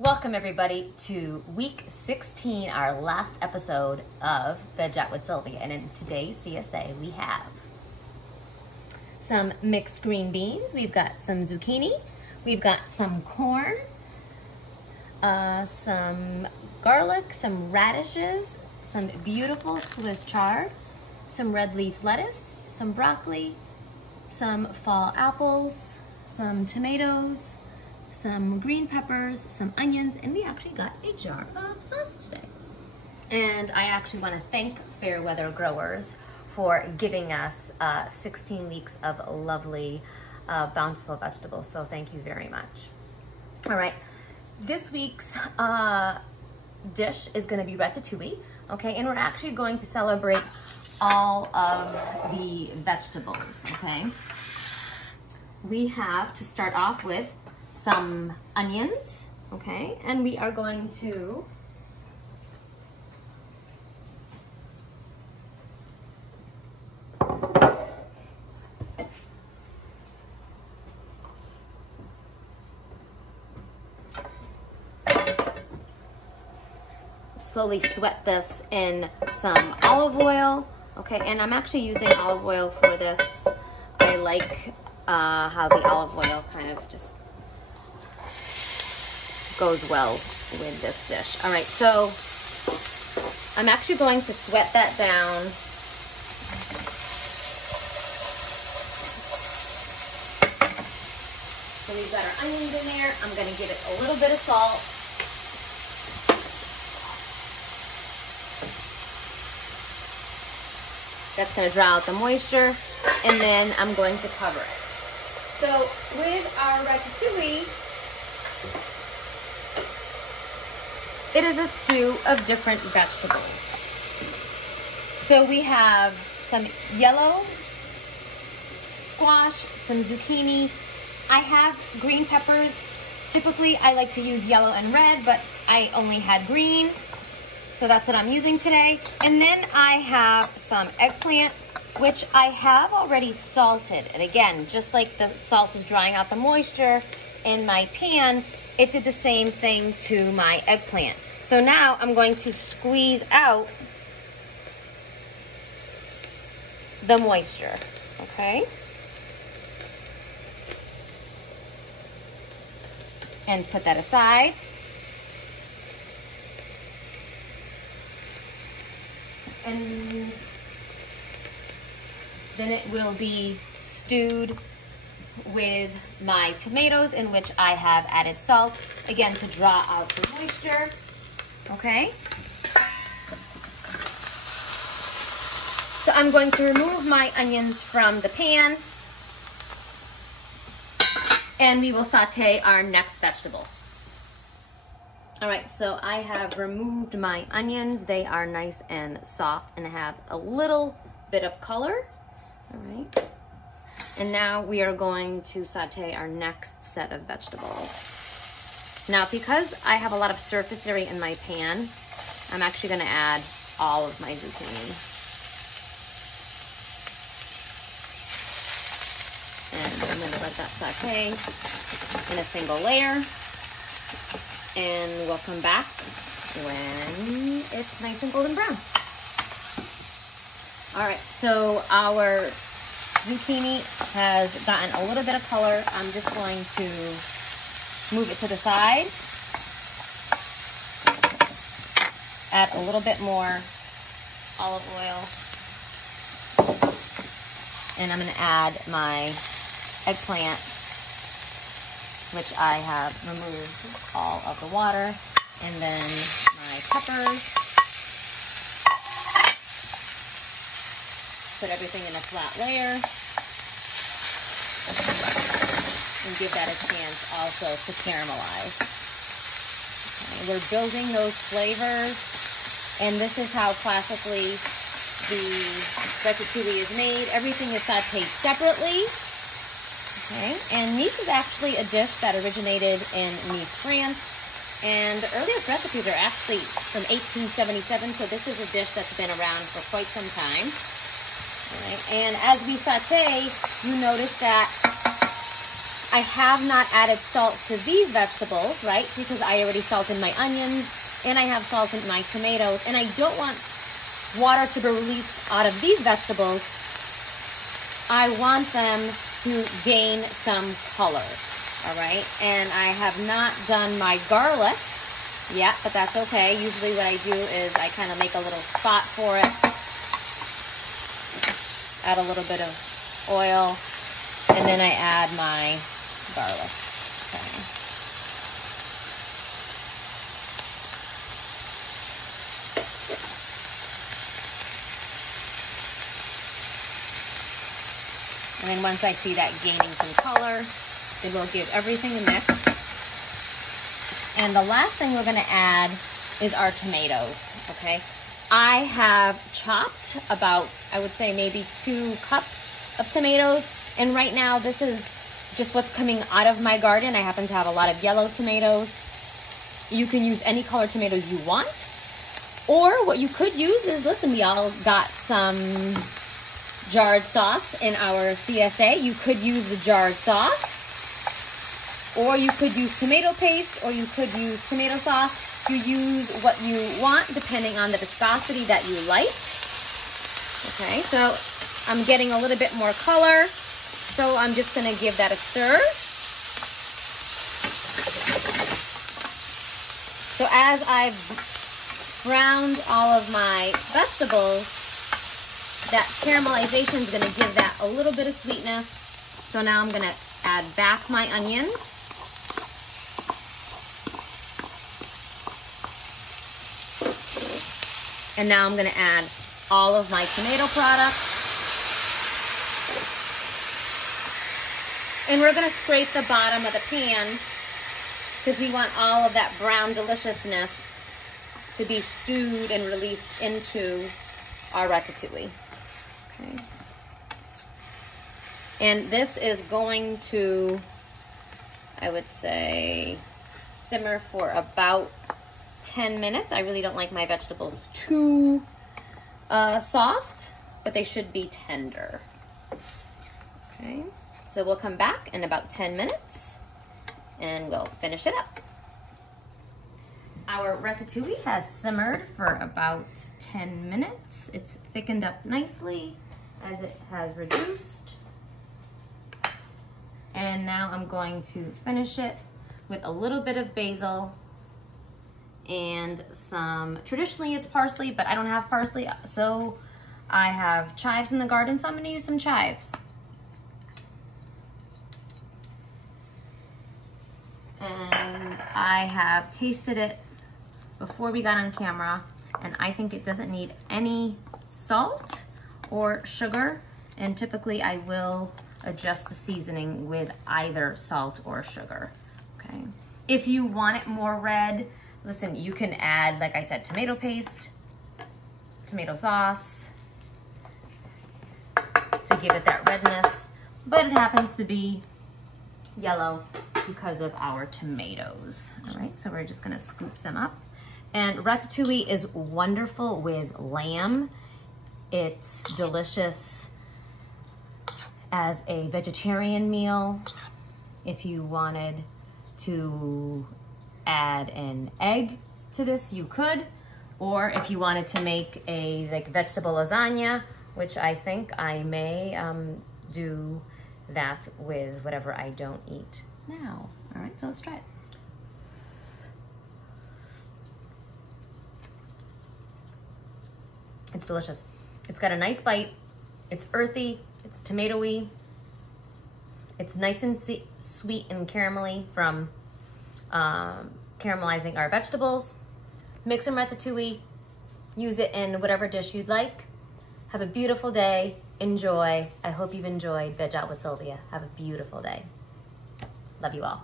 Welcome everybody to week 16, our last episode of Veg Out with Sylvia. And in today's CSA, we have some mixed green beans. We've got some zucchini. We've got some corn, some garlic, some radishes, some beautiful Swiss chard, some red leaf lettuce, some broccoli, some fall apples, some tomatoes, some green peppers, some onions, and we actually got a jar of sauce today. And I actually want to thank Fairweather Growers for giving us 16 weeks of lovely, bountiful vegetables. So thank you very much. All right, this week's dish is going to be ratatouille, okay? And we're actually going to celebrate all of the vegetables, okay? We have to start off with some onions, okay? And we are going to slowly sweat this in some olive oil, okay? And I'm actually using olive oil for this. I like how the olive oil kind of just goes well with this dish. All right, so I'm actually going to sweat that down. So we've got our onions in there. I'm gonna give it a little bit of salt. That's gonna draw out the moisture, and then I'm going to cover it. So with our ratatouille, it is a stew of different vegetables. So we have some yellow squash, some zucchini. I have green peppers. Typically, I like to use yellow and red, but I only had green. So that's what I'm using today. And then I have some eggplant, which I have already salted. And again, just like the salt is drying out the moisture in my pan, it did the same thing to my eggplant. So now I'm going to squeeze out the moisture, okay? And put that aside. And then it will be stewed with my tomatoes, in which I have added salt, again, to draw out the moisture, okay? So I'm going to remove my onions from the pan, and we will saute our next vegetable. All right, so I have removed my onions. They are nice and soft and have a little bit of color, all right? And now we are going to saute our next set of vegetables. Now, because I have a lot of surface area in my pan, I'm actually gonna add all of my zucchini. And I'm gonna let that saute in a single layer. And we'll come back when it's nice and golden brown. All right, so our zucchini has gotten a little bit of color. I'm just going to move it to the side. Add a little bit more olive oil. And I'm gonna add my eggplant, which I have removed all of the water, and then my peppers. Put everything in a flat layer, and give that a chance also to caramelize. Okay, we're building those flavors, and this is how classically the ratatouille is made. Everything is sauteed separately. Okay, and Nice is actually a dish that originated in Nice, France, and the earliest recipes are actually from 1877, so this is a dish that's been around for quite some time. All right, and as we saute, you notice that I have not added salt to these vegetables, right? Because I already salted my onions and I have salt in my tomatoes, and I don't want water to be released out of these vegetables. I want them to gain some color, all right? And I have not done my garlic yet, but that's okay. Usually what I do is I kind of make a little spot for it, add a little bit of oil, and then I add my garlic. Okay. And then once I see that gaining some color, then we'll give everything a mix. And the last thing we're gonna add is our tomatoes, okay? I have chopped about, I would say maybe 2 cups of tomatoes. And right now this is just what's coming out of my garden. I happen to have a lot of yellow tomatoes. You can use any color tomatoes you want. Or what you could use is, listen, we all got some jarred sauce in our CSA. You could use the jarred sauce, or you could use tomato paste, or you could use tomato sauce. You use what you want depending on the viscosity that you like. Okay, so I'm getting a little bit more color, so I'm just gonna give that a stir. So as I've browned all of my vegetables, that caramelization is gonna give that a little bit of sweetness. So now I'm gonna add back my onions. And now I'm gonna add all of my tomato products. And we're gonna scrape the bottom of the pan because we want all of that brown deliciousness to be stewed and released into our ratatouille. Okay. And this is going to, I would say, simmer for about 10 minutes. I really don't like my vegetables too soft, but they should be tender. Okay, so we'll come back in about 10 minutes and we'll finish it up. Our ratatouille has simmered for about 10 minutes. It's thickened up nicely as it has reduced. And now I'm going to finish it with a little bit of basil and some, traditionally it's parsley, but I don't have parsley, so I have chives in the garden, so I'm gonna use some chives. And I have tasted it before we got on camera, and I think it doesn't need any salt or sugar, and typically I will adjust the seasoning with either salt or sugar, okay? If you want it more red, listen, you can add, like I said, tomato paste, tomato sauce to give it that redness, but it happens to be yellow because of our tomatoes. All right, so we're just gonna scoop some up. And ratatouille is wonderful with lamb. It's delicious as a vegetarian meal. If you wanted to add an egg to this, you could. Or if you wanted to make a like vegetable lasagna, which I think I may do that with whatever I don't eat now. All right, so let's try it. It's delicious. It's got a nice bite. It's earthy, it's tomatoey. It's nice and sweet and caramelly from caramelizing our vegetables. Make some ratatouille, use it in whatever dish you'd like. Have a beautiful day, enjoy. I hope you've enjoyed Veg Out with Sylvia. Have a beautiful day. Love you all.